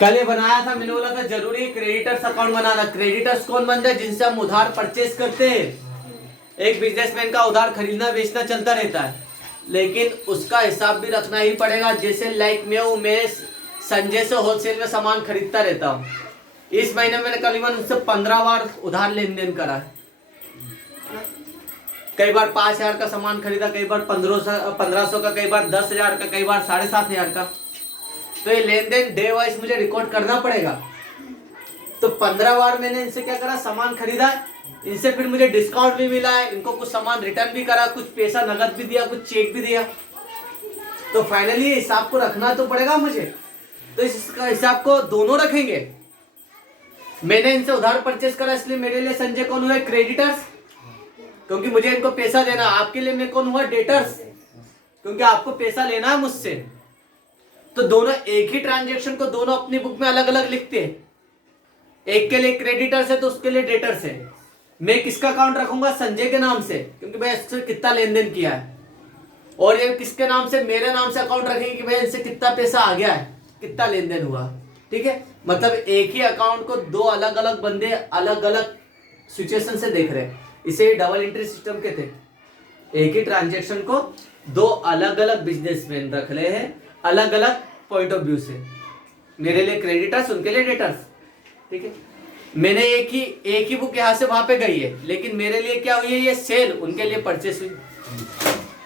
कल ये बनाया था, मैंने बोला था जरूरी क्रेडिटर्स अकाउंट बनाना। क्रेडिटर्स कौन बनता है? जिनसे हम उधार परचेज करते हैं। एक बिजनेसमैन का उधार खरीदना बेचना चलता रहता है, लेकिन उसका हिसाब भी रखना ही पड़ेगा। जैसे लाइक मैं संजय से होलसेल में सामान खरीदता रहता हूँ। इस महीने मैंने करीबन उससे 15 बार उधार लेन देन करा है। कई बार 5,000 का सामान खरीदा, कई बार 1500 का, कई बार 10,000 का, कई बार 7,500 का। तो ये लेन देन डे वाइज मुझे रिकॉर्ड करना पड़ेगा। तो 15 बार मैंने इनसे क्या करा, सामान खरीदा। इनसे फिर मुझे डिस्काउंट भी मिला है, इनको कुछ सामान रिटर्न भी करा, कुछ पैसा नगद भी दिया, कुछ चेक भी दिया। तो फाइनली हिसाब को रखना तो पड़ेगा मुझे। तो इसका हिसाब को दोनों रखेंगे। मैंने इनसे उधार परचेस करा, इसलिए मेरे लिए संजय कौन हुआ? क्रेडिटर्स, क्योंकि मुझे इनको पैसा देना। आपके लिए मैं कौन हुआ? डेटर्स, क्योंकि आपको पैसा लेना है मुझसे। तो दोनों एक ही ट्रांजेक्शन को दोनों अपनी बुक में अलग अलग लिखते हैं। एक के लिए क्रेडिटर्स है तो उसके लिए डेटर्स है। मैं किसका अकाउंट रखूंगा? संजय के नाम से, क्योंकि मैं इससे कितना लेन देन किया है। और ये किसके नाम से? मेरे नाम से अकाउंट रखेंगे कि भाई इनसे कितना पैसा आ गया है, कितना लेन देन हुआ। ठीक है, मतलब एक ही अकाउंट को दो अलग अलग बंदे अलग अलग सिचुएशन से देख रहे हैं। इसे डबल एंट्री सिस्टम कहते हैं। एक ही ट्रांजेक्शन को दो अलग अलग बिजनेसमैन रख रहे हैं, अलग अलग पॉइंट ऑफ व्यू से। मेरे लिए क्रेडिटर्स, उनके लिए डेटर्स। ठीक है, मैंने एक ही बुक यहां से वहां पे गई है, लेकिन मेरे लिए क्या हुई है? ये सेल, उनके लिए परचेस हुई।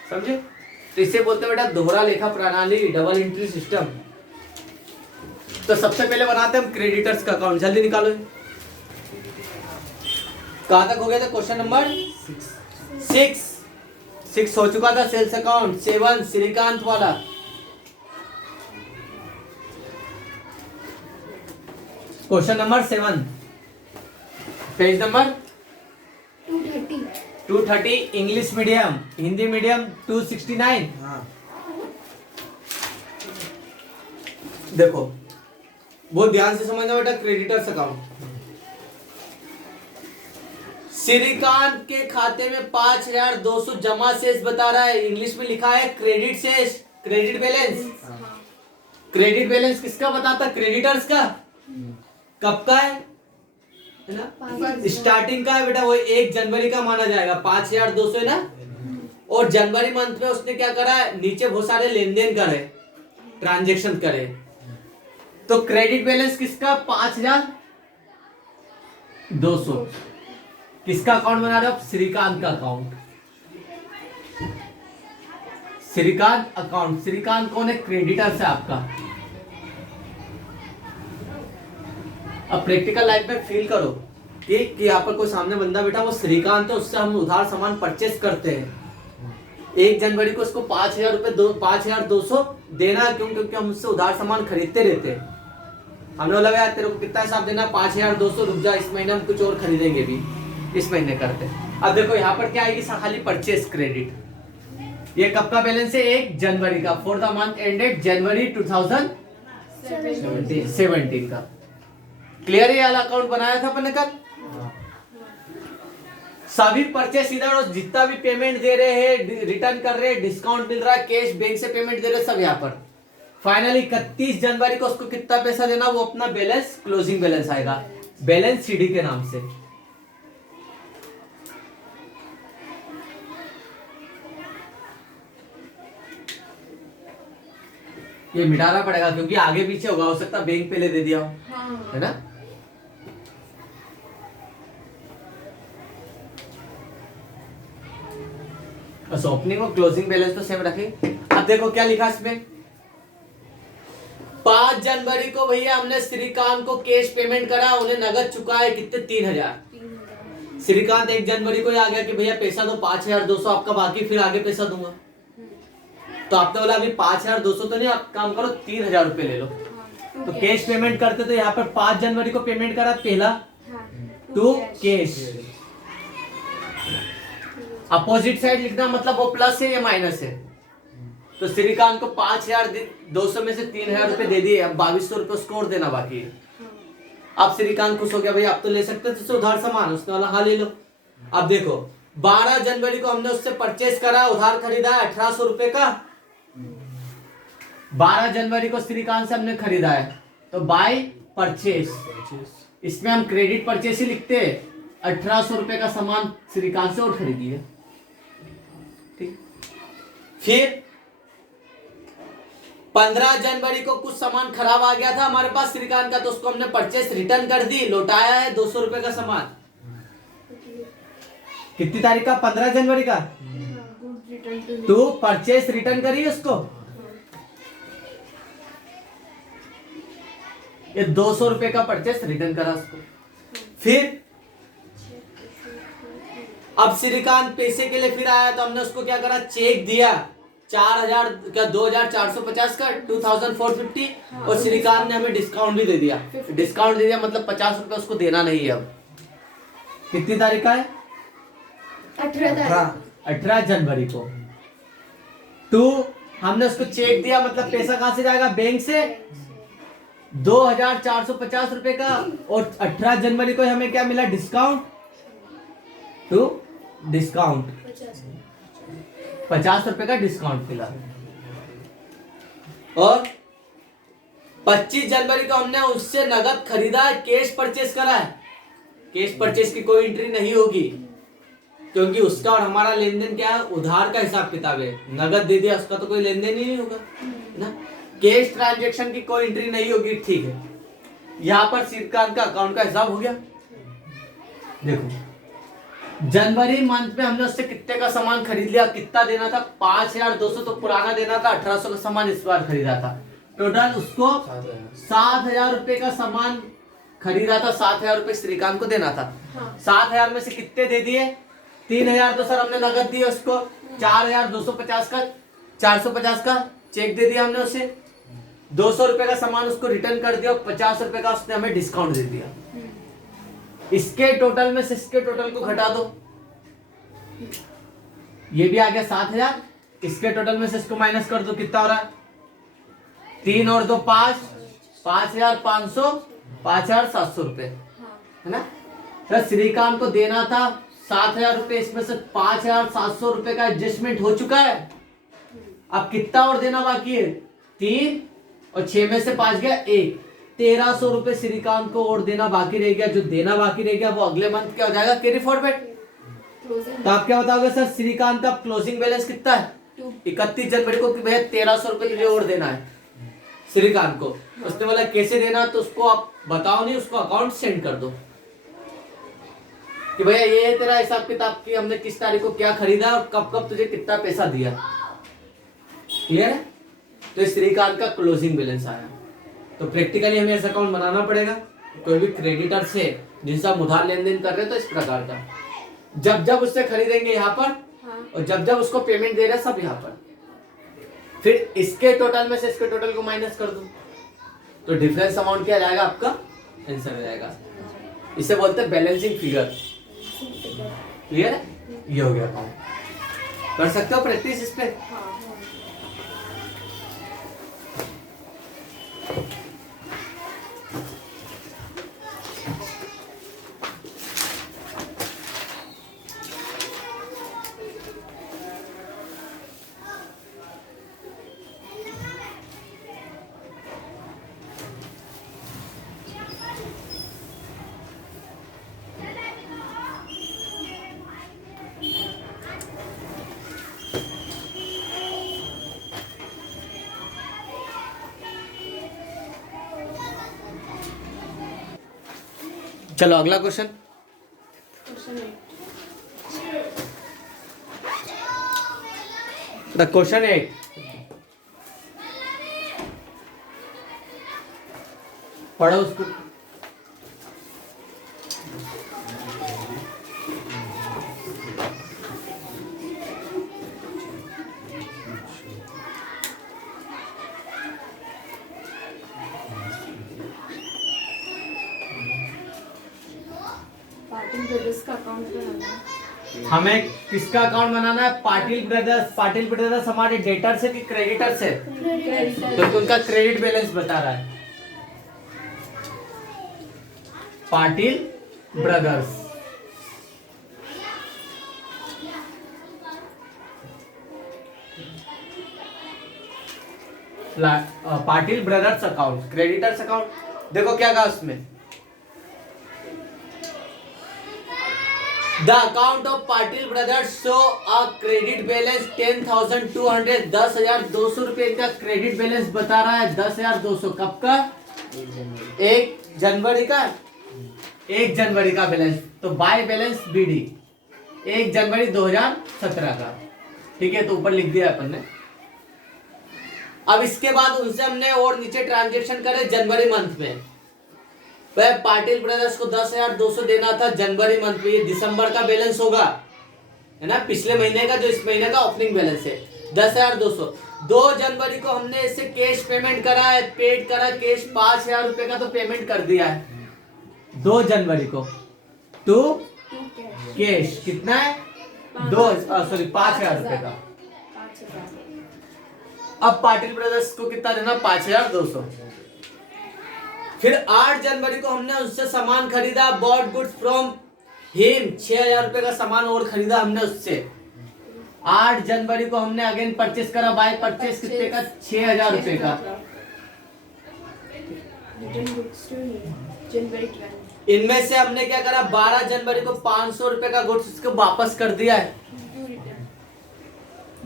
समझे? तो इसे बोलते हैं बेटा दोहरा लेखा प्रणाली, डबल एंट्री सिस्टम। तो सबसे पहले बनाते हैं हम क्रेडिटर्स का अकाउंट। जल्दी निकालो। कहां तक हो गया था? क्वेश्चन नंबर 6 हो चुका था। सेल्स अकाउंट 7 श्रीकांत वाला। Question number 7, page number 230, English medium, Hindi medium 269। देखो वो ध्यान से समझना बेटा। क्रेडिटर्स अकाउंट, श्रीकांत के खाते में 5,200 जमा शेष बता रहा है। इंग्लिश में लिखा है क्रेडिट शेष, क्रेडिट बैलेंस। क्रेडिट बैलेंस किसका बताता? क्रेडिटर्स का। कब का है ना? स्टार्टिंग का है बेटा। वो 1 जनवरी का माना जाएगा। 5,200 है ना। और जनवरी मंथ में उसने क्या करा? नीचे बहुत सारे लेन देन करे, ट्रांजेक्शन करे। तो क्रेडिट बैलेंस किसका? 5,200। किसका अकाउंट बना रहे हो? श्रीकांत का अकाउंट। श्रीकांत अकाउंट। श्रीकांत कौन है? क्रेडिटर से आपका। अब प्रैक्टिकल लाइफ में फील करो कि यहाँ पर कोई सामने बंदा बैठा, वो श्रीकांत है, उससे हम उधार सामान परचेस करते हैं। 1 जनवरी को उसको 5,000 रुपए 5,200 देना है। क्यों? क्योंकि हम उससे उधार सामान खरीदते रहते हैं। हमने बोला यार तेरे को कितना हिसाब देना? 5,200। रुक जा, इस महीने हम कुछ और खरीदेंगे भी, इस महीने करते हैं। अब देखो यहाँ पर क्या आएगी? खाली परचेस क्रेडिट। ये कब का बैलेंस है? 1 जनवरी का, फॉर द मंथ एंडेड जनवरी 2017 का। क्लियर है? वाला अकाउंट बनाया था अपन ने कल। सभी परचेस इधर, और जितना भी पेमेंट दे रहे हैं, रिटर्न कर रहे हैं, डिस्काउंट मिल रहा है, कैश बैंक से पेमेंट दे रहे हैं, सब यहाँ पर। फाइनली 31 जनवरी को उसको कितना पैसा देना? वो अपना बैलेंस, क्लोजिंग बैलेंस आएगा, बैलेंस सीडी के नाम से। ये मिटाना पड़ेगा क्योंकि आगे पीछे होगा, हो सकता बैंक पहले दे दिया हो। है ना? बस ओपनिंग और क्लोजिंग बैलेंस तो सेम रखें। अब देखो क्या लिखा इसमें। 5 जनवरी को भैया हमने श्रीकांत को कैश पेमेंट करा, उन्हें नगद चुका है कितने? 3,000। श्रीकांत 1 जनवरी को आ गया कि भैया पैसा दो 5,200 आपका बाकी, फिर आगे पैसा दूंगा। तो आपने बोला अभी 5,200 तो नहीं, आप काम करो 3,000 रुपए ले लो। तो कैश पेमेंट करते तो यहाँ पर 5 जनवरी को पेमेंट करा पहला, टू कैश। अपोजिट साइड लिखना, मतलब वो प्लस है या माइनस है। तो श्रीकांत को 5,200 में से 3,000 रुपए दे दिए। अब 2,200 रुपए उसको और देना बाकी है। अब श्रीकांत खुश हो गया, भाई आप तो ले सकते थे उधार सामान। उसने बोला हाँ ले लो। अब देखो 12 जनवरी को हमने उससे परचेस करा, उधार खरीदा 1,800 रुपए का। 12 जनवरी को श्रीकांत से हमने खरीदा है तो बाय परचेस, इसमें हम क्रेडिट परचेस ही लिखते हैं। 1800 रुपए का सामान श्रीकांत से और खरीदिए, ठीक। फिर 15 जनवरी को कुछ सामान खराब आ गया था हमारे पास श्रीकांत का, तो उसको हमने परचेस रिटर्न कर दी, लौटाया है 200 रुपए का सामान। कितनी तारीख का? 15 जनवरी का। तो परचेस रिटर्न करिए उसको, ये 200 रुपए का परचेस रिटर्न करा उसको। फिर अब श्रीकांत पैसे के लिए फिर आया, तो हमने उसको क्या करा, चेक दिया 4000 का, 2450 का, 2450, और श्रीकांत ने हमें डिस्काउंट भी दे दिया। डिस्काउंट दे दिया मतलब 50 रुपए उसको देना नहीं है। अब कितनी तारीख का है? 18 जनवरी को। तो हमने उसको चेक दिया, मतलब पैसा कहां से जाएगा? बैंक से, 2450 रुपए का, और 18 जनवरी को हमें क्या मिला? डिस्काउंट। तो डिस्काउंट 50 रुपए का डिस्काउंट मिला। और 25 जनवरी को हमने उससे नगद खरीदा है, कैश परचेस करा है। कैश परचेस की कोई एंट्री नहीं होगी, क्योंकि उसका और हमारा लेन देन क्या है? उधार का हिसाब किताब है। नगद दे दिया, उसका तो कोई लेन देन ही नहीं होगा ना। कैश ट्रांजैक्शन की कोई एंट्री नहीं होगी, ठीक है। यहाँ पर श्रीकांत का अकाउंट का हिसाब हो गया। देखो, जनवरी मंथ में हमने उससे कितने का सामान खरीद लिया, कितना देना था? 5200, तो पुराना देना था 1800 का सामान इस बार खरीदा था। टोटल उसको 7000 रुपए का सामान खरीदा था, 7000 रुपए श्रीकांत को देना था। 7000 में से कितने दे दिए? 3000 तो सर हमने नगद दिए उसको, 4250 का, 450 का चेक दे दिया हमने उसे, 200 रुपए का सामान उसको रिटर्न कर दिया, 50 रुपए का उसने हमें डिस्काउंट दे दिया। इसके टोटल में से इसके टोटल को घटा दो, ये भी आ गया 7000। इसके टोटल में से इसको माइनस कर दो, कितना हो रहा है? 3 और 2 5, 5500, 5700 रुपए, है ना। सर श्रीकांत को देना था 7000 रुपए, इसमें से 5700 रुपए का एडजस्टमेंट हो चुका है। अब कितना और देना बाकी है? 3 और 6 में से 5 गया 1, 1300 रुपए श्रीकांत को और देना बाकी रह गया। जो देना बाकी रह गया वो अगले मंथ क्या हो जाएगा? Carry forward. तो आप क्या बताओगे सर, श्रीकांत का क्लोजिंग बैलेंस कितना है? 31 जनवरी को कि भैया 1300 रुपए के लिए और देना है श्रीकांत को। उसने बोला कैसे देना, तो उसको आप बताओ नहीं, उसको अकाउंट सेंड कर दो कि भैया ये है तेरा हिसाब किताब की, हमने किस तारीख को क्या खरीदा और कब कब तुझे कितना पैसा दिया। क्लियर है? तो श्रीकांत का क्लोजिंग बैलेंस आया। तो प्रैक्टिकली हमें ऐसा अकाउंट बनाना पड़ेगा। कोई भी क्रेडिटर से जिनसे हम उधार लेन देन कर रहे हैं, तो इस प्रकार का जब जब उससे खरीदेंगे यहाँ पर, और जब जब उसको पेमेंट दे रहे हैं सब यहाँ पर। फिर इसके टोटल में से इसके टोटल को माइनस कर दो, तो डिफरेंस अमाउंट क्या जाएगा? आपका आंसर हो जाएगा। इसे बोलते हैं बैलेंसिंग फिगर। क्लियर है? ये हो गया अकाउंट। कर सकते हो प्रैक्टिस इस पे। चलो अगला क्वेश्चन। द क्वेश्चन 8, पढ़ो उसको। का अकाउंट बनाना है। हमें किसका अकाउंट बनाना है? पाटिल ब्रदर्स। पाटिल ब्रदर्स हमारे डेटर से कि क्रेडिटर से? तो उनका क्रेडिट बैलेंस बता रहा है Patil brothers. Patil brothers account, creditors account. देखो क्या कहा उसमें, the account of Patil brothers show a credit balance 10,200, 10,200 रुपए का क्रेडिट बैलेंस बता रहा है। 10,200 कब का? 1 जनवरी का, 1 जनवरी का बैलेंस। तो बाय बैलेंस बीडी 1 जनवरी 2017 का, ठीक है। तो ऊपर लिख दिया अपन ने। अब इसके बाद उनसे हमने और नीचे ट्रांजेक्शन करे जनवरी मंथ में। वह पाटिल ब्रदर्स को 10,200 देना था जनवरी मंथ में। ये दिसंबर का बैलेंस होगा, है ना, पिछले महीने का, जो इस महीने का ओपनिंग बैलेंस है 10,200। 2 जनवरी को हमने इसे कैश पेमेंट करा है, पेड करा कैश 5,000 रुपए का, तो पेमेंट कर दिया है 2 जनवरी को टू कैश। कितना है? 5,000 रुपए का। अब पाटिल ब्रदर्स को कितना देना? 5,200। फिर 8 जनवरी को हमने उससे सामान खरीदा, बॉट गुड्स फ्रॉम हिम, 6,000 रुपए का सामान और खरीदा हमने उससे। 8 जनवरी को हमने अगेन परचेस करा, बाय परचेस कितने का? 6,000 रुपए का। इनमें से हमने क्या करा, 12 जनवरी को 500 रुपए का गुड्स उसको वापस कर दिया है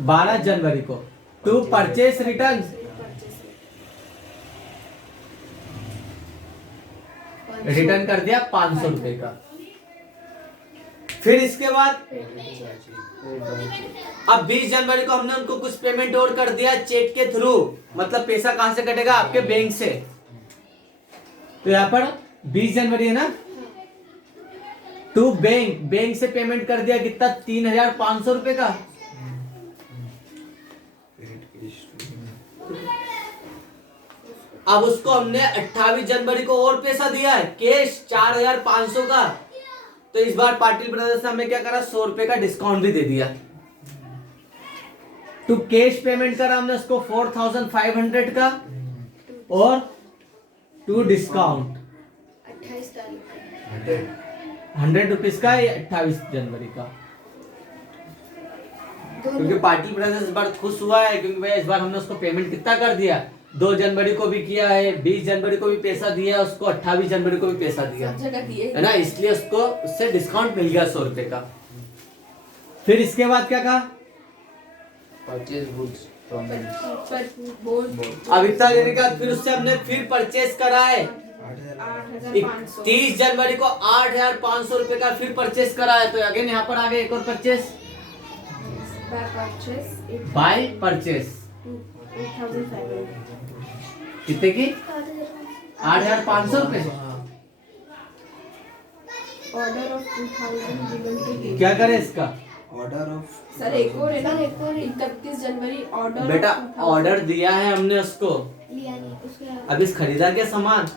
12 जनवरी को। टू परचेस रिटर्न, रिटर्न कर दिया 500 रुपए का। फिर इसके बाद अब 20 जनवरी को हमने उनको कुछ पेमेंट और कर दिया चेक के थ्रू। मतलब पैसा कहां से कटेगा? आपके बैंक से। तो यहाँ पर 20 जनवरी है ना, टू बैंक, बैंक से पेमेंट कर दिया कितना? 3,500 रुपए का। अब उसको हमने 28 जनवरी को और पैसा दिया है कैश 4,500 का। तो इस बार पाटिल ब्रदर्स ने हमें क्या करा? 100 रुपए का डिस्काउंट भी दे दिया। तो कैश पेमेंट करा हमने उसको 4,500 का, और टू डिस्काउंट 28 तारीख 100 रुपीज का, 28 जनवरी का। क्योंकि पाटिल ब्रदर्स इस बार खुश हुआ है, क्योंकि भाई इस बार हमने उसको पेमेंट कितना कर दिया? 2 जनवरी को भी किया है, 20 जनवरी को भी पैसा दिया उसको, 28 जनवरी को भी पैसा दिया है ना, इसलिए उसको उससे डिस्काउंट मिल गया 100 रुपए का। फिर इसके बाद क्या कहा? परचेज गुड्स फ्रॉम अब इतना देने के बाद फिर उससे हमने फिर परचेस करा है 30 जनवरी को 8,500 रुपए का फिर परचेस करा है। तो अगेन यहाँ पर आ गए एक और परचेस, बाय परचेस कितने की? 8,500 रुपए। ऑर्डर ऑफ 2,000 क्या करे इसका? ऑर्डर ऑफ सर एक और है ना, 31 जनवरी ऑर्डर। बेटा ऑर्डर दिया है हमने उसको, लिया नहीं उसका। अब इस खरीदा क्या सामान,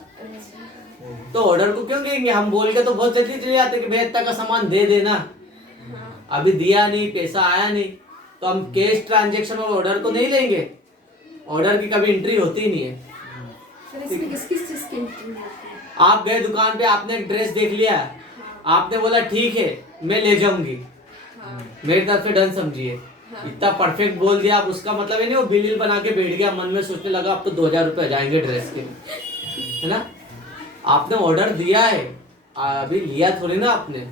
तो ऑर्डर को क्यों देंगे? हम बोल के तो बहुत जल्दी चले जाते कि भैया इतना का सामान दे देना। अभी दिया नहीं, पैसा आया नहीं, तो हम कैश ट्रांजेक्शन और ऑर्डर को नहीं लेंगे। ऑर्डर की कभी एंट्री होती ही नहीं है। सर इसमें किस किस चीज की एंट्री होती है? आप गए दुकान पे, आपने एक ड्रेस देख लिया, आपने बोला ठीक है मैं ले जाऊंगी, मेरी तरफ से डन समझिए। इतना परफेक्ट बोल दिया, आप उसका मतलब है नहीं वो बिल बना के बैठ गया, मन में सोचने लगा अब तो 2,000 रुपए जाएंगे ड्रेस के, है ना। आपने ऑर्डर दिया है, अभी लिया थोड़ी ना आपने,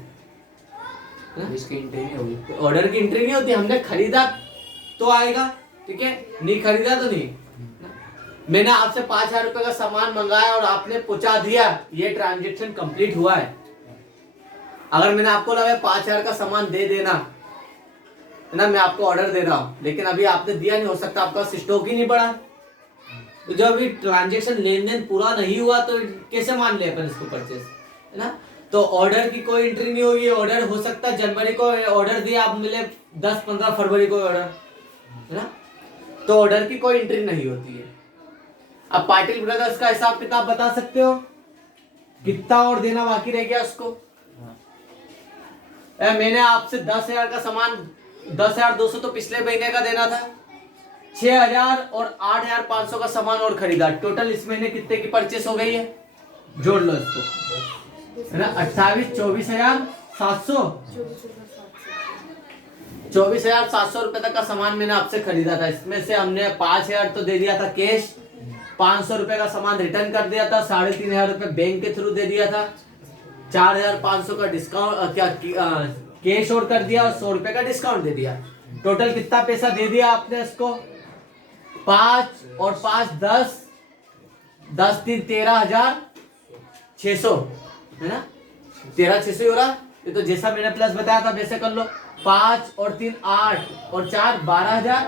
इसकी एंट्री नहीं होगी। ऑर्डर की एंट्री नहीं होती। हमने खरीदा तो आएगा, ठीक है, नहीं खरीदा तो नहीं। मैंने आपसे 5,000 रुपए का सामान मंगाया और आपने पहुंचा दिया, ये ट्रांजेक्शन कंप्लीट हुआ है। अगर मैंने आपको लगा 5,000 का सामान दे देना, है ना, मैं आपको ऑर्डर दे रहा हूं, लेकिन अभी आपने दिया नहीं, हो सकता आपका स्टॉक ही नहीं पड़ा, तो जब अभी ट्रांजेक्शन लेन देन पूरा नहीं हुआ तो कैसे मान ले अपन इसको परचेस, है ना। तो ऑर्डर की कोई एंट्री नहीं होगी। ऑर्डर हो सकता है जनवरी को ऑर्डर दिया, आप मिले 10-15 फरवरी को ऑर्डर, है ना, तो ऑर्डर की कोई एंट्री नहीं होती है। अब पाटिल ब्रदर्स का हिसाब किताब बता सकते हो कितना और देना बाकी रह गया उसको? मैंने आपसे 10,000 का सामान, 10,200 तो पिछले महीने का देना था, 6,000 और 8,500 का सामान और खरीदा, टोटल इस महीने कितने की परचेस हो गई है? जोड़ लो इसको, है ना, 28, 24,700, ₹24,700 तक का सामान मैंने आपसे खरीदा था। इसमें से हमने 5,000 तो दे दिया था कैश, ₹500 का सामान रिटर्न कर दिया था, ₹3,500 बैंक के थ्रू दे दिया था, 4,500 का डिस्काउंट कैश और कर दिया, और ₹100 का डिस्काउंट दे दिया। टोटल कितना पैसा दे दिया आपने इसको? 5 और 5 10, 10 3 13,600 है ना, 13,600 ही हो रहा। ये तो जैसा मैंने प्लस बताया था वैसे कर लो। 5 और 3 8 और 4 12,000।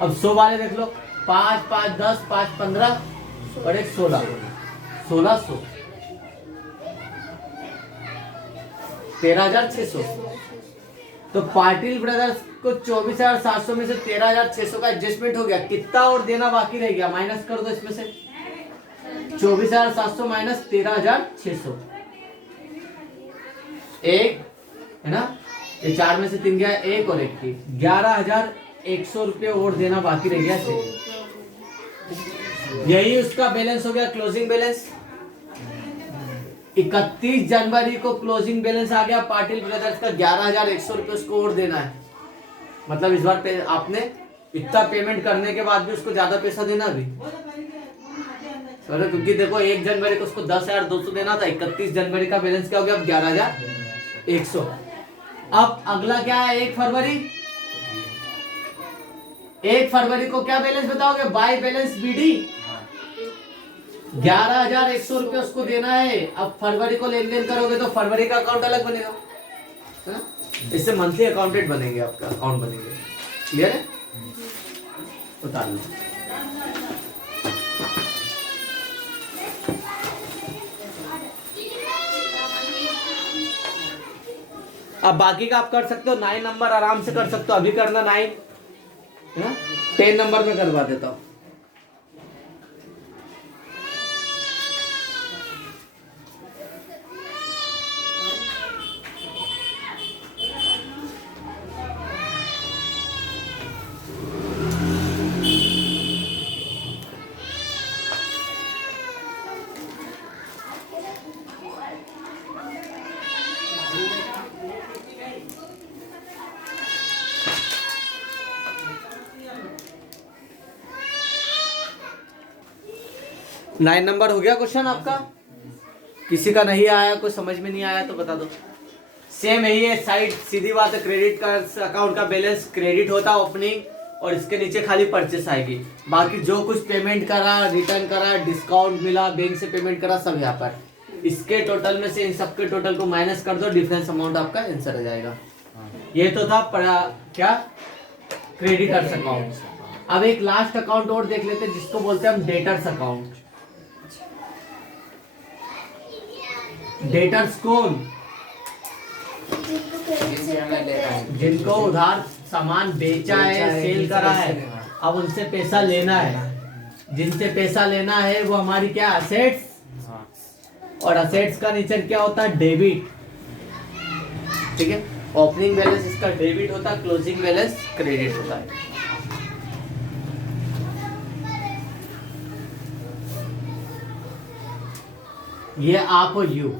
अब 100 वाले देख लो, 5 5 10 5 15 और 1 16, 1600, 13,600। तो पाटिल ब्रदर्स को 24,700 में से 13,600 का एडजस्टमेंट हो गया। कितना और देना बाकी रह गया? माइनस कर दो इसमें से 24,700 माइनस 13,600, एक है ना, ये 4 में से 3 गया, 1 और 1 की 11,100 रुपये और देना बाकी रह गया। यही उसका बैलेंस हो गया, क्लोजिंग बैलेंस। 31 जनवरी को क्लोजिंग बैलेंस आ गया पाटिल ब्रदर्स का 11,100 रुपये उसको और देना है। मतलब इस बार आपने इतना पेमेंट करने के बाद भी उसको ज्यादा पैसा देना भी, क्योंकि देखो 1 जनवरी को उसको 10,200 देना था। 31 जनवरी का बैलेंस क्या हो गया? अब 11,100। अब अगला क्या है? 1 फरवरी। 1 फरवरी को क्या बैलेंस बताओगे? बाय बैलेंस बीडी 11,100 रुपये उसको देना है। अब फरवरी को लेन देन करोगे तो फरवरी का अकाउंट अलग बनेगा, है ना? इससे मंथली अकाउंटेंट बनेंगे, आपका अकाउंट बनेंगे। क्लियर है? उतार लो। अब बाकी का आप कर सकते हो। 9 नंबर आराम से कर सकते हो, अभी करना 9 है ना, 10 नंबर में करवा देता हूं। नाइन नंबर हो गया क्वेश्चन आपका? किसी का नहीं आया, कोई समझ में नहीं आया तो बता दो। सेम यही है साइड, सीधी बात है। क्रेडिट का अकाउंट का बैलेंस क्रेडिट होता है ओपनिंग, और इसके नीचे खाली परचेस आएगी। बाकी जो कुछ पेमेंट करा, रिटर्न करा, डिस्काउंट मिला, बैंक से पेमेंट करा, सब यहाँ पर। इसके टोटल में से इन सबके टोटल को माइनस कर दो, डिफरेंस अमाउंट आपका आंसर हो जाएगा। ये तो था क्या, क्रेडिटर्स अकाउंट। अब एक लास्ट अकाउंट और देख लेते हैं जिसको बोलते हैं हम डेटर्स अकाउंट। डेटर्स कौन? जिनको उधार सामान बेचा है, सेल करा है, अब उनसे पैसा लेना है। जिनसे पैसा लेना है वो हमारी क्या, असेट्स, और असेट्स का नेचर क्या होता है? डेबिट। ठीक है, ओपनिंग बैलेंस इसका डेबिट होता है, क्लोजिंग बैलेंस क्रेडिट होता है। ये आप और यू।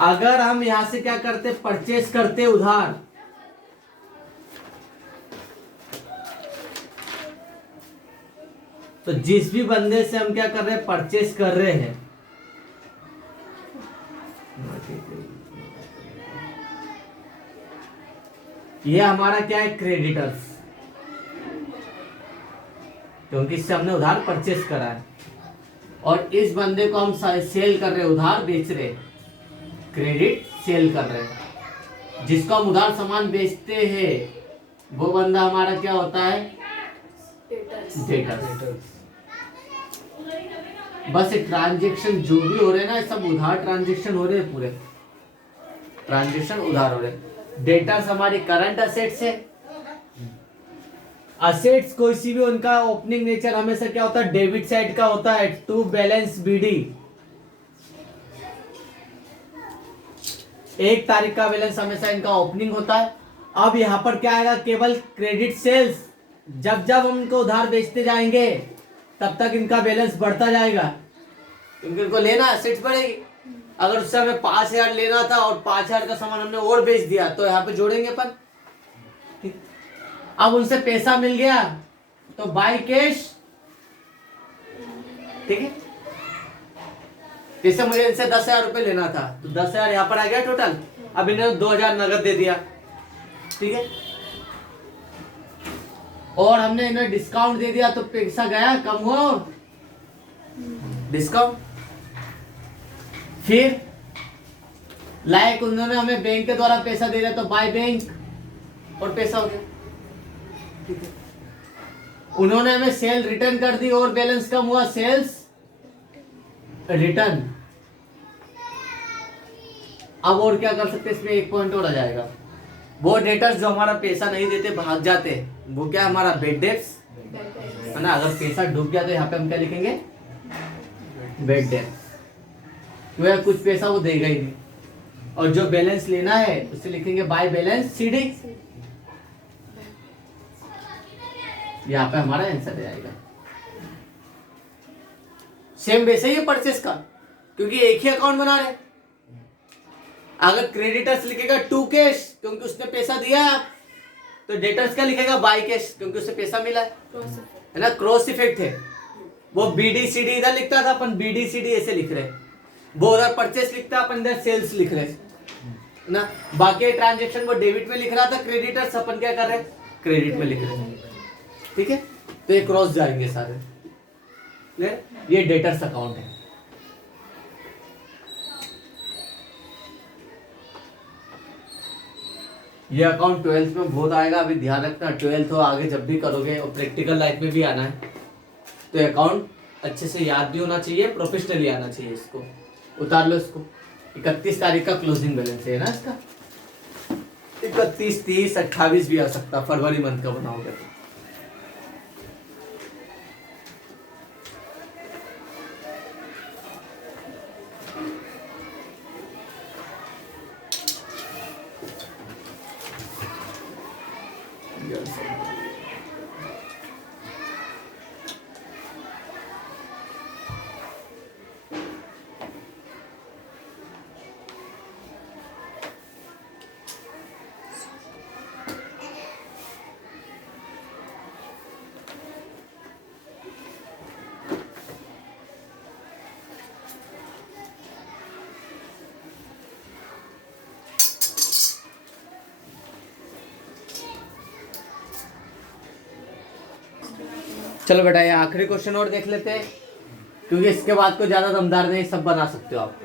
अगर हम यहां से क्या करते, परचेस करते उधार, तो जिस भी बंदे से हम क्या कर रहे हैं, परचेस कर रहे हैं, ये हमारा क्या है, क्रेडिटर्स, क्योंकि इससे हमने उधार परचेस करा है। और इस बंदे को हम सेल कर रहे हैं, उधार बेच रहे हैं, क्रेडिट सेल कर रहे हैं। जिसको हम उधार सामान बेचते हैं वो बंदा हमारा क्या होता है, डेटर्स। बस ट्रांजेक्शन जो भी हो रहे हैं ना, सब उधार ट्रांजेक्शन हो रहे हैं, पूरे ट्रांजेक्शन उधार हो रहे हैं। डेटर्स हमारी करंट असेट्स है। असेट्स कोई सी भी उनका ओपनिंग नेचर हमेशा क्या होता है, डेबिट साइड का होता है, टू बैलेंस बीडी। 1 तारीख का बैलेंस हमेशा इनका ओपनिंग होता है। अब यहाँ पर क्या आएगा, केवल क्रेडिट सेल्स। जब जब हम इनको उधार बेचते जाएंगे तब तक इनका बैलेंस बढ़ता जाएगा, क्योंकि इनको लेना, असेट्स बढ़ेगी। अगर उससे हमें 5,000 लेना था और 5,000 का सामान हमने और बेच दिया तो यहाँ पे जोड़ेंगे अपन। ठीक। अब उनसे पैसा मिल गया तो बाय कैश। ठीक है, जैसे मुझे इनसे 10,000 रुपए लेना था तो 10,000 यहाँ पर आ गया टोटल। अब इन्होंने 2,000 नगद दे दिया। ठीक है, और हमने इन्हें डिस्काउंट दे दिया तो पैसा गया, कम हुआ और डिस्काउंट। फिर लाइक उन्होंने हमें बैंक के द्वारा पैसा दे दिया तो बाय बैंक और पैसा हो गया। ठीक है, उन्होंने हमें सेल रिटर्न कर दी और बैलेंस कम हुआ, सेल्स रिटर्न। अब और क्या कर सकते हैं इसमें, एक पॉइंट और आ जाएगा। वो डेटर्स जो हमारा पैसा नहीं देते, भाग जाते, वो क्या हमारा बेड डेट्स है ना। अगर पैसा डूब गया तो यहाँ पे हम क्या लिखेंगे, बेड डेट्स। क्योंकि कुछ पैसा वो देगा ही नहीं। और जो बैलेंस लेना है उससे लिखेंगे बाय बैलेंस सीडी। यहाँ पे हमारा आंसर आएगा। सेम वैसे ही है परचेस का, क्योंकि एक ही अकाउंट बना रहे। अगर क्रेडिटर्स लिखेगा टू कैश क्योंकि उसने पैसा दिया है, तो डेटर्स का लिखेगा बाय कैश क्योंकि उससे पैसा मिला है ना। क्रॉस इफेक्ट है। वो BDCD इधर लिखता था, अपन BDCD ऐसे लिख रहे। वो उधर परचेस लिखता, अपन इधर सेल्स लिख रहे ना। बाकी ट्रांजेक्शन वो डेबिट में लिख रहा था, क्रेडिटर्स अपन क्या कर रहे हैं, क्रेडिट में लिख रहे हैं। ठीक है, तो ये क्रॉस जाएंगे सारे। ये डेटर्स अकाउंट है। ये अकाउंट 12th में बहुत आएगा, अभी ध्यान रखना। 12th हो, आगे जब भी करोगे और प्रैक्टिकल लाइफ में भी आना है तो अकाउंट अच्छे से याद भी होना चाहिए, प्रोफेशनली आना चाहिए। इसको उतार लो। इसको 31 तारीख का क्लोजिंग बैलेंस है ना इसका। 31, 30, 28 भी आ सकता, फरवरी मंथ का बनाओगे तो। चलो बेटा, ये आखिरी क्वेश्चन और देख लेते हैं, क्योंकि इसके बाद को ज्यादा दमदार नहीं, सब बना सकते हो आप।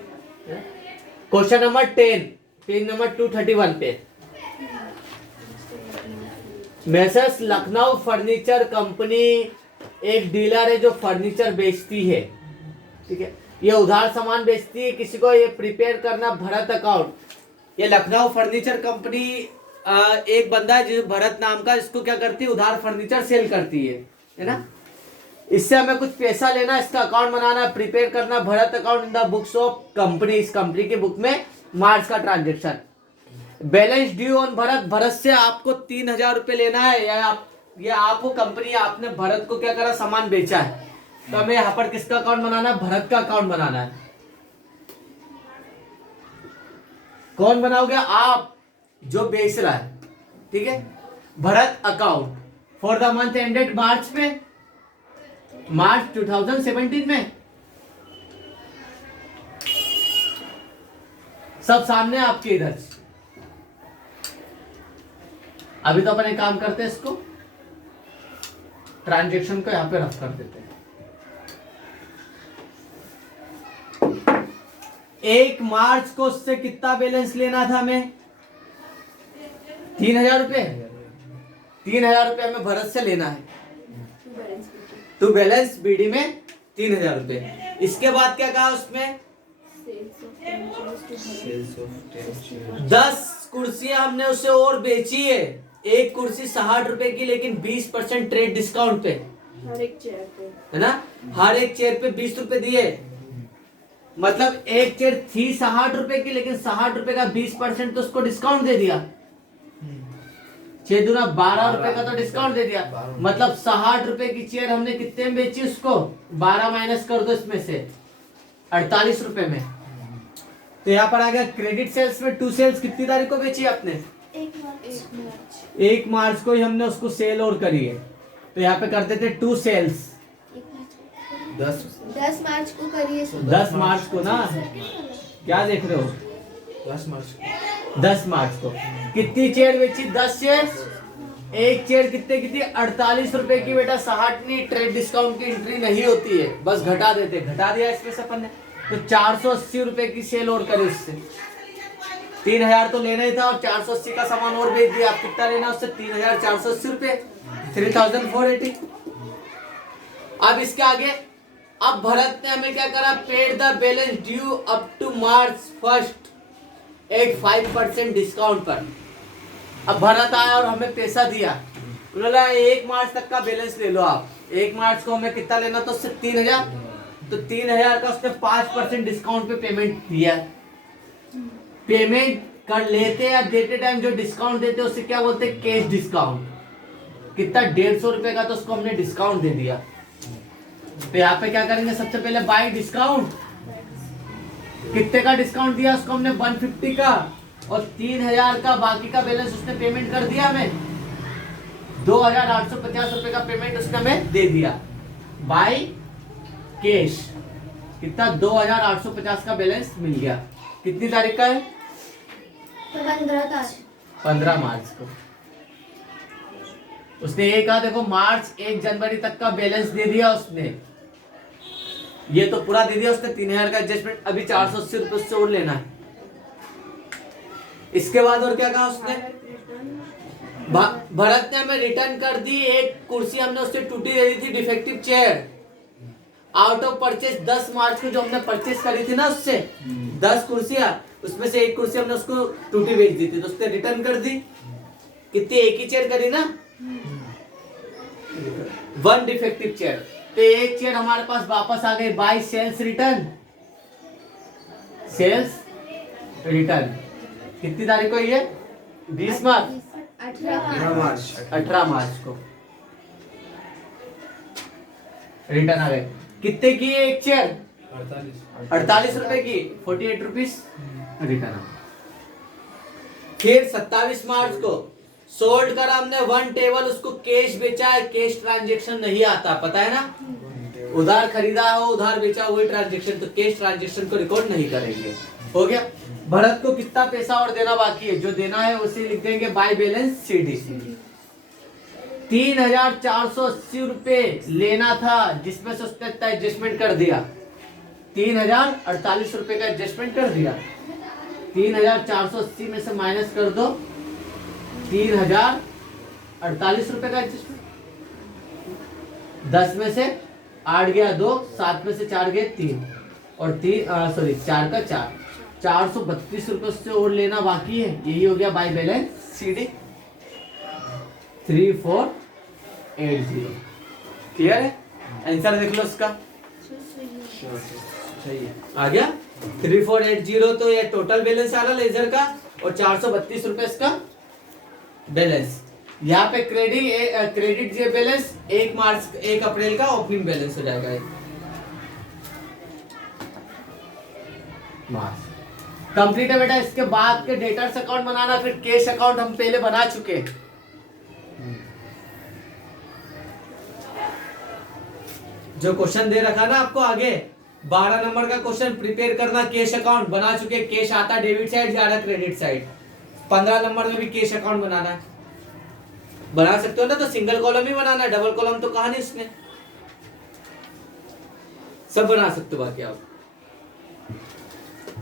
क्वेश्चन नंबर 10, पेज नंबर 231 पे। मैसर्स लखनऊ फर्नीचर कंपनी एक डीलर है जो फर्नीचर बेचती है। ठीक है, ये उधार सामान बेचती है किसी को, ये प्रिपेयर करना भरत अकाउंट। ये लखनऊ फर्नीचर कंपनी एक बंदा है जो भरत नाम का, इसको क्या करती है, उधार फर्नीचर सेल करती है ना। इससे हमें कुछ पैसा लेना, इसका अकाउंट बनाना, प्रिपेयर करना Bharat account in the books of company. इस कंपनी की बुक में मार्च का transaction. Balance due on Bharat, Bharat से आपको 3,000 रुपए लेना है, या आपको कंपनी, आपने भरत को क्या करा, सामान बेचा है, तो हमें यहाँ पर किसका अकाउंट बनाना है, भरत का अकाउंट बनाना है। कौन बनाओगे, आप जो बेच रहा है। ठीक है, Bharat account for the month ended March में, मार्च 2017 में। सब सामने आपके इधर। अभी तो अपन एक काम करते हैं, इसको ट्रांजैक्शन को यहां पे रफ कर देते हैं। 1 मार्च को उससे कितना बैलेंस लेना था हमें, 3,000 रुपए। 3,000 रुपए हमें भरत से लेना है, टू बैलेंस बीडी में 3,000 रुपए। इसके बाद क्या कहा उसमें, 10 कुर्सियां हमने उसे और बेची है। एक कुर्सी 60 रुपए की, लेकिन 20% ट्रेड डिस्काउंट पे, हर एक चेयर पे, है ना। हर एक चेयर पे 20 रुपए दिए, मतलब एक चेयर थी 60 रुपए की, लेकिन 60 रुपए का 20% तो उसको डिस्काउंट दे दिया। 6 दूना 12 रुपए का तो डिस्काउंट दे दिया। मतलब 60 रुपए की चेयर हमने कितने में बेची उसको, 12 माइनस कर दो इसमें से, 48 रुपए में। तो यहाँ पर आ गया क्रेडिट सेल्स में 2 सेल्स कितनी तारीख को बेची आपने? 1 मार्च को ही हमने उसको सेल और करी है। तो यहाँ पे करते थे 2 सेल्स 10 मार्च को करिए। 10 मार्च को ना, क्या देख रहे हो? 10 मार्च को कितनी चेयर बेची? 10 चेयर। एक चेयर कितने की थी? 48 रुपए की। बेटा 60 ट्रेड डिस्काउंट की एंट्री नहीं होती है, बस घटा देते, घटा दिया इसमें से अपन ने। तो 480 रुपए की सेल और करी उससे। 3000 तो लेना ही था और 480 का सामान और बेच दिया। आप कितना लेना उससे? 3480 रुपए, 3480। अब इसके आगे अब भरत ने हमें क्या करा? Paid the balance due up to March 1 at 5% discount पर। अब भरत आया और हमें पैसा दिया, बोला 1 मार्च तक का बैलेंस ले लो आप। 1 मार्च को हमें कितना लेना था उससे? 3000। तो 3000 का उसने 5% डिस्काउंट पे पेमेंट दिया। पेमेंट कर लेते या देते टाइम जो डिस्काउंट देते उसे क्या बोलते हैं? Cash discount. कितना? 150 रुपए का तो उसको हमने डिस्काउंट दे दिया। तो यहाँ पे क्या करेंगे? सबसे पहले बाय डिस्काउंट। कितने का डिस्काउंट दिया उसको हमने? 150 का। और 3000 का बाकी का बैलेंस उसने पेमेंट कर दिया हमें। 2850 रुपए का पेमेंट उसने हमें दे दिया बाय कैश। कितना? 2850 का बैलेंस मिल गया। कितनी तारीख का है? 15 मार्च को। उसने ये कहा, देखो मार्च 1 जनवरी तक का बैलेंस दे दिया उसने। ये तो पूरा दे दिया उसने 3000 का एडजस्टमेंट। अभी 480 रुपए उससे और लेना है। इसके बाद और क्या कहा उसने? भरत ने हमें रिटर्न कर दी एक कुर्सी, हमने उससे टूटी दे दी थी, defective chair. Out of purchase 10 मार्च को जो हमने परचेज करी थी ना उससे 10 कुर्सियां, उसमें से एक कुर्सी हमने उसको टूटी बेच दी थी, तो उसने रिटर्न कर दी। कितनी? एक ही चेयर करी ना, 1 डिफेक्टिव चेयर। तो एक चेयर हमारे पास वापस आ गई by sales return. Sales return कितनी तारीख को? ये 20 मार्च 18 मार्च को रिटर्न आ गए। कितने की है एक चेयर? 48 रुपए की, 48 रुपीज रिटर्न। फिर 27 मार्च को सोल्ड करा हमने 1 टेबल, उसको कैश बेचा है। कैश ट्रांजेक्शन नहीं आता, पता है ना? उधार खरीदा हो, उधार बेचा, वही ट्रांजेक्शन। तो कैश ट्रांजेक्शन को रिकॉर्ड नहीं करेंगे। हो गया। भरत को कितना पैसा और देना बाकी है? जो देना है उसे लिख देंगे बाय बैलेंस सीडी। 3480 रुपए लेना था, जिसमें से उसने एडजस्टमेंट कर दिया। 3048 रुपए का एडजस्टमेंट कर दिया। 3480 में से माइनस कर दो 3048 रुपए का एडजस्टमेंट। 10 में से 8 गया 2, 7 में से 4 गए 3 और 4 का 4, 432 रुपए से और लेना बाकी है। यही हो गया बाय बैलेंस सीडी 3480। क्लियर है? आंसर देख लो इसका। आ गया 3480। तो ये टोटल बैलेंस आ रहा लेजर का और 432 रुपए इसका बैलेंस। यहाँ पे क्रेडिट ये बैलेंस 1 अप्रैल का ओपनिंग बैलेंस हो जाएगा। कंप्लीट है बेटा। इसके बाद के डेटर्स अकाउंट बनाना, फिर कैश अकाउंट हम पहले बना चुके। जो क्वेश्चन दे रखा ना आपको आगे 12 नंबर का क्वेश्चन प्रिपेयर करना, कैश अकाउंट बना चुके। कैश आता डेबिट साइड, जा रहा क्रेडिट साइड। 15 नंबर में भी कैश अकाउंट बनाना है। बना सकते हो ना? तो सिंगल कॉलम ही बनाना है, डबल कॉलम तो कहा नहीं इसने। सब बना सकते हो बाकी आप।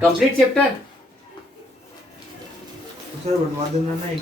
कंप्लीट चैप्टर सर बनवा देना ना एक।